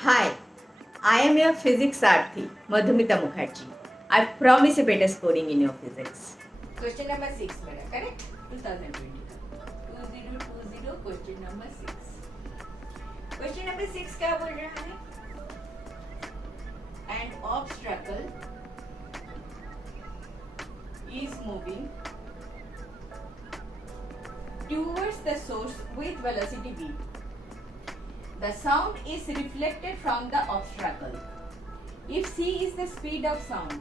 Hi, I am your physics Arthi, Madhumita Mukherjee. I promise a better scoring in your physics. Question number 6 मेरा correct 2020 का 2020 question number 6. Question number 6 क्या बोल रहा है? An obstacle is moving towards the source with velocity v. The sound is reflected from the obstacle. If c is the speed of sound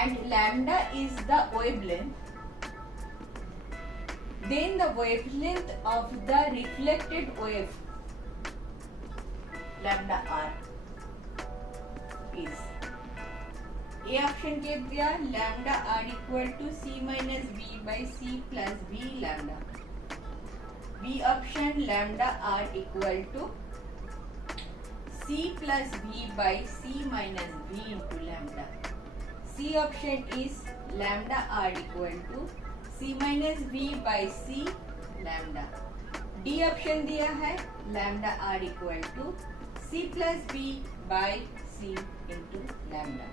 and lambda is the wavelength, then the wavelength of the reflected wave lambda r is A option के दिया lambda r equal to c minus v by c plus v lambda. B option lambda r equal to c plus v by c minus v into lambda. C option is lambda r equal to c minus v by c lambda. D option दिया है lambda r equal to c plus v by c into lambda.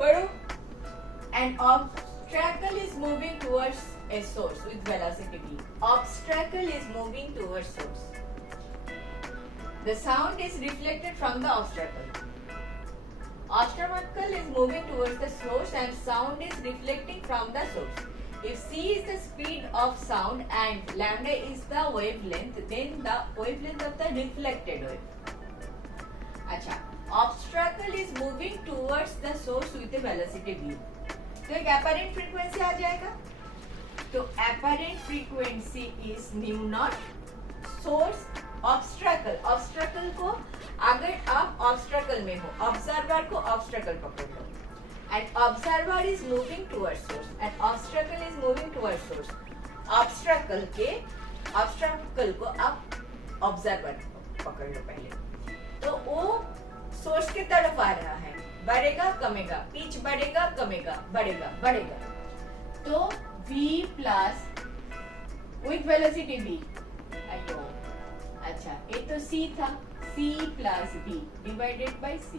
पढ़ो. An obstacle is moving towards a source with velocity v. Obstacle is moving towards source. The sound is reflected from the obstacle. Obstacle is moving towards the source and sound is reflecting from the source. If c is the speed of sound and lambda is the wavelength, then the wavelength of the reflected wave. अच्छा, obstacle is moving towards the source with a velocity v. तो एक apparent frequency आ जाएगा. तो apparent frequency is mu naught source obstacle को अगर आप obstacle में हो, observer को obstacle पकड़ लो. And observer is moving towards source and obstacle is moving towards source. obstacle को आप observer पकड़ लो पहले. तो वो सोर्स की तरफ आ रहा है, बढ़ेगा कमेगा, पिच बढ़ेगा कमेगा, बढ़ेगा बढ़ेगा. तो v plus with velocity v. अयो अच्छा, ये तो c था, c plus v divided by c.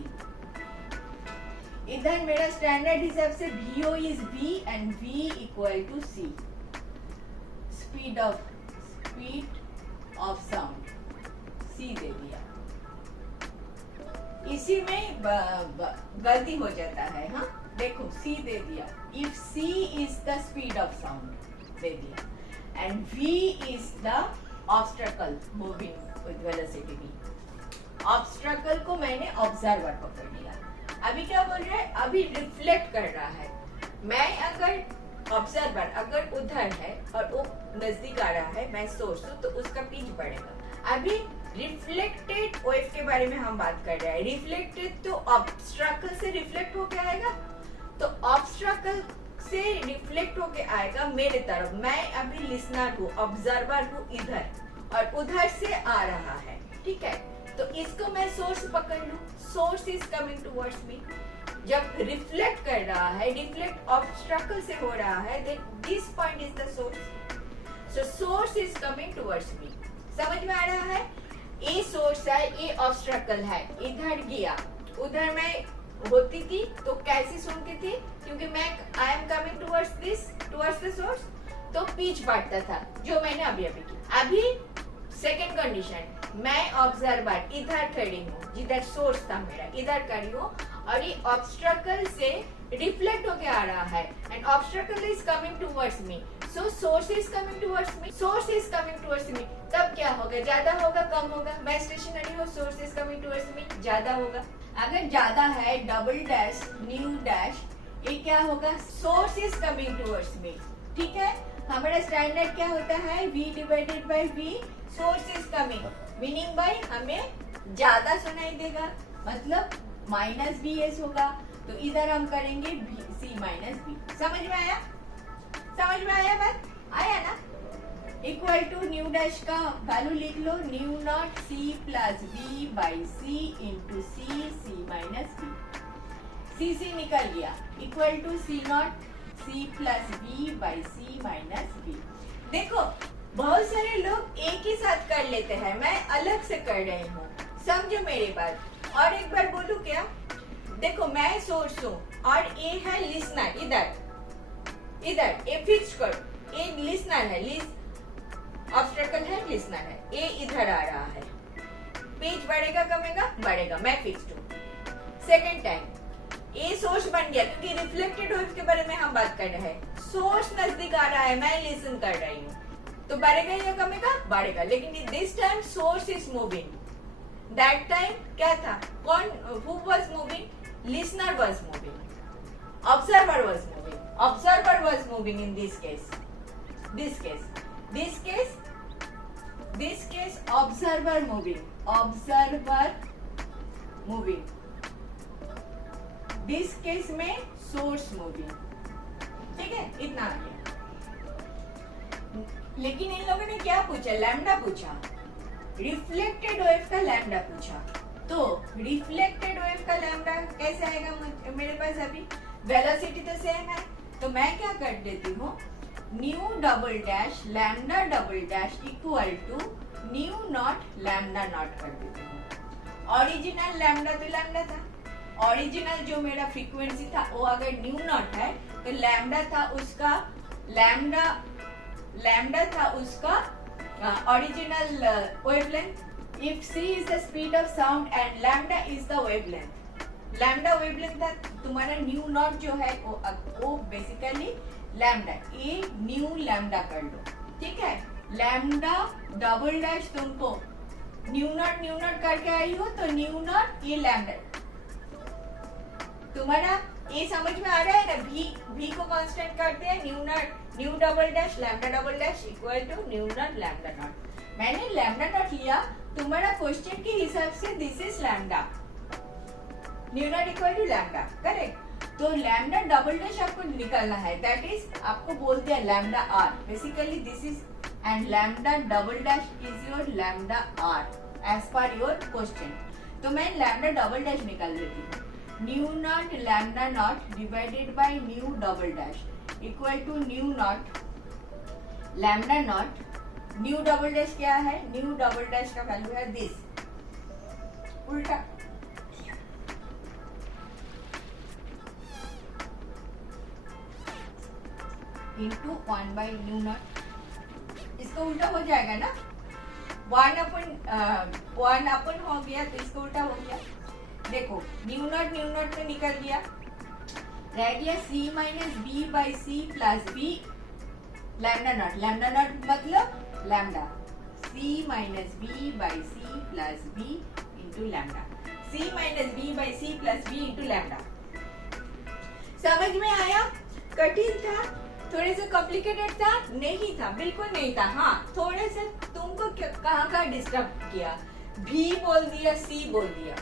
इधर मेरा स्टैंडर्ड हिसाब से vo is v and v equal to c. Speed of sound c दे दिया. इसी में गलती हो जाता है. हाँ देखो, c दे दिया. If c is the speed of sound दे दिया and v is the obstacle moving with velocity v. Obstacle को मैंने ऑब्जर्वर पकड़ लिया. अभी क्या बोल रहा है? अभी रिफ्लेक्ट कर रहा है. मैं अगर ऑब्जर्वर अगर उधर है और वो नजदीक आ रहा है, मैं सोर्स हूँ, तो उसका पिच बढ़ेगा. अभी रिफ्लेक्टेड वेव के बारे में हम बात कर रहे हैं. रिफ्लेक्टेड तो ऑब्स्ट्रकल से रिफ्लेक्ट होके आएगा, तो ऑब्स्ट्रकल से रिफ्लेक्ट होके आएगा मेरे तरफ. मैं अभी लिसनर हूँ, ऑब्जर्वर हूँ इधर, और उधर से आ रहा है. ठीक है, तो इसको मैं सोर्स पकड़ लूँ. सोर्स इज कमिंग टुवर्ड्स मी. जब रिफ्लेक्ट कर रहा है, रिफ्लेक्ट ऑब्स्ट्रकल से हो रहा है, then this point is the source. So source is coming towards me. समझ में आ रहा है? ये सोर्स है, ये ऑब्स्ट्रकल है. इधर गया, उधर मैं होती थी तो कैसी सुनती थी? क्योंकि मैं I am coming towards the source, तो पिच बढ़ता था, जो मैंने अभी की. अभी सेकेंड कंडीशन, मैं ऑब्जर्वर इधर खड़ी हूँ, जिधर सोर्स था मेरा, इधर खड़ी हूँ, और ये ऑब्स्ट्रकल से रिफ्लेक्ट होके आ रहा है and obstacle is coming towards me. So source is coming towards me. Source is coming towards me. तब क्या होगा? ज्यादा होगा कम होगा? मैं स्टेशनरी हूँ, सोर्स इज कमिंग टुवर्ड्स मी, ज्यादा होगा. अगर ज्यादा है, डबल डैश न्यू डैश, ये क्या होगा? सोर्स इज कमिंग टुवर्ड्स मी. ठीक है, हमारा स्टैंडर्ड क्या होता है? v divided bye v. Source is coming meaning bye हमें ज्यादा सुनाई देगा, मतलब माइनस बी एस होगा. तो इधर हम करेंगे c माइनस बी. समझ में आया? समझ में आया बात? आया ना? इक्वल टू न्यू डैश का वैल्यू लिख लो, nu not c plus b by c into c minus b. C निकल गया, equal to c not c plus b by c minus b. देखो बहुत सारे लोग एक ही साथ कर लेते हैं, मैं अलग से कर रही हूँ, समझो मेरी बात। और एक बार बोलूं क्या, देखो मैं सोर्स हूँ और ए है लिसनर, इधर इधर ए फिक्स करो, ए लिसनर है, ऑब्स्टेकल है, लिसनर है, ए इधर आ रहा है, पेज बढ़ेगा कमेगा, बढ़ेगा, मैं फिक्स्ड हूँ। सेकेंड टाइम ए सोर्स बन गया, क्योंकि रिफ्लेक्टेड वेव के बारे में हम बात कर रहे हैं, सोर्स नजदीक आ रहा है, मैं लिसन कर रही हूँ, तो बढ़ेगा या कमेगा, बढ़ेगा। लेकिन this time source is moving, that time क्या था, कौन, who was moving, listener was moving, observer was moving, observer was moving in this case, this case observer moving, this case में source moving, ठीक है, इतना आ गया। लेकिन इन लोगों ने क्या पूछा, लैम्डा पूछा, रिफ्लेक्टेड वेव का लैम्डा पूछा, तो रिफ्लेक्टेड वेव का लैम्डा कैसे आएगा मेरे पास, अभी वेलोसिटी तो सेम है, तो मैं क्या कर देती हूँ, nu double dash lambda double dash equal to nu naught lambda naught कर देती हूँ। ओरिजिनल लैम्डा तो लैम्डा था, ओरिजिनल जो मेरा फ्रीक्वेंसी था वो अगर न्यू नॉट है तो लैम्डा था उसका, लैम्डा था उसका original wavelength. If c is the speed of sound and lambda is the wavelength, lambda wavelength था तुम्हारा, न्यू नॉट जो है वो basically lambda, a nu lambda कर लो, ठीक है। लैम्डा डबल डैश तुमको न्यू नॉट करके आई हो, तो न्यू नॉट ये लैम्डा तुम्हारा, ये समझ में आ रहा है ना, भी को कांस्टेंट करते हैं, nu double dash lambda double dash equal to nu naught lambda naught. मैंने लैम्डा नॉट लिया, तुम्हारा क्वेश्चन के हिसाब से this is lambda, nu naught equal to lambda, correct. तो लैम्डा डबल डैश आपको निकालना है, दैट इज आपको बोलते हैं lambda r, basically this is, and lambda double dash is your lambda r as per your question. तो मैं lambda double dash निकाल देती हूँ, nu naught lambda naught divided by nu double dash equal to nu naught lambda naught, nu double dash क्या है, nu double dash का value है this, उल्टा इंटू 1 बाई न्यू नॉट, इसको उल्टा हो जाएगा ना, 1 अपन हो गया तो इसको उल्टा हो गया। देखो न्यू नॉट में निकल गया, रह गया c minus b by c plus b lambda not मतलब lambda, c minus b by c plus b into lambda, c minus b by c plus b into lambda. समझ में आया, कठिन था, थोड़े से कॉम्प्लिकेटेड था, नहीं था, बिल्कुल नहीं था, हाँ थोड़े से तुमको कहाँ का डिस्टर्ब किया, भी बोल दिया, सी बोल दिया,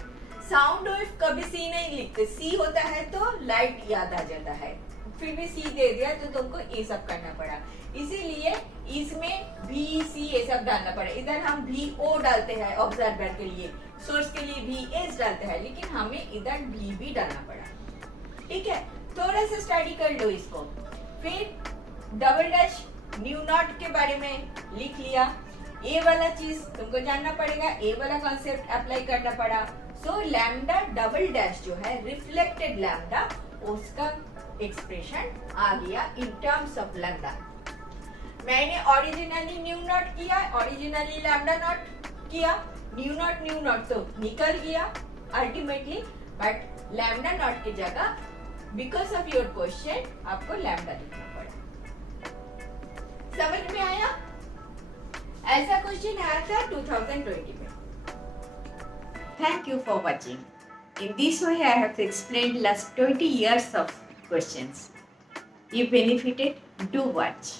साउंड वेव कभी सी नहीं लिखते, सी होता है तो लाइट याद आ जाता है, फिर भी सी दे दिया तो तुमको ये सब करना पड़ा, इसीलिए इसमें भी सी ये सब डालना पड़ा। इधर हम भी ओ डालते हैं ऑब्जर्वर के लिए, सोर्स के लिए भी एस डालते हैं, लेकिन हमें इधर भी डालना पड़ा, ठीक है। थोड़ा सा स्टडी कर लो इसको, फिर डबल डैश न्यू नॉट के बारे में लिख लिया, ए वाला चीज तुमको जानना पड़ेगा, ए वाला कॉन्सेप्ट अप्लाई करना पड़ा। सो लैम्डा डबल डैश जो है रिफ्लेक्टेड लैम्डा, उसका एक्सप्रेशन आ गया इन टर्म्स ऑफ लैम्डा। मैंने ओरिजिनली न्यू नॉट किया, ओरिजिनली लैम्डा नॉट किया, न्यू नॉट तो निकल गया अल्टीमेटली, बट लैम्डा नॉट की जगह बिकॉज ऑफ योर क्वेश्चन आपको लैम्डा लिखना पड़ा। समझ में आया, ऐसा क्वेश्चन आया था 2020 में। Thank you for watching. In this way, I have explained last 20 years of questions. If benefited, do watch.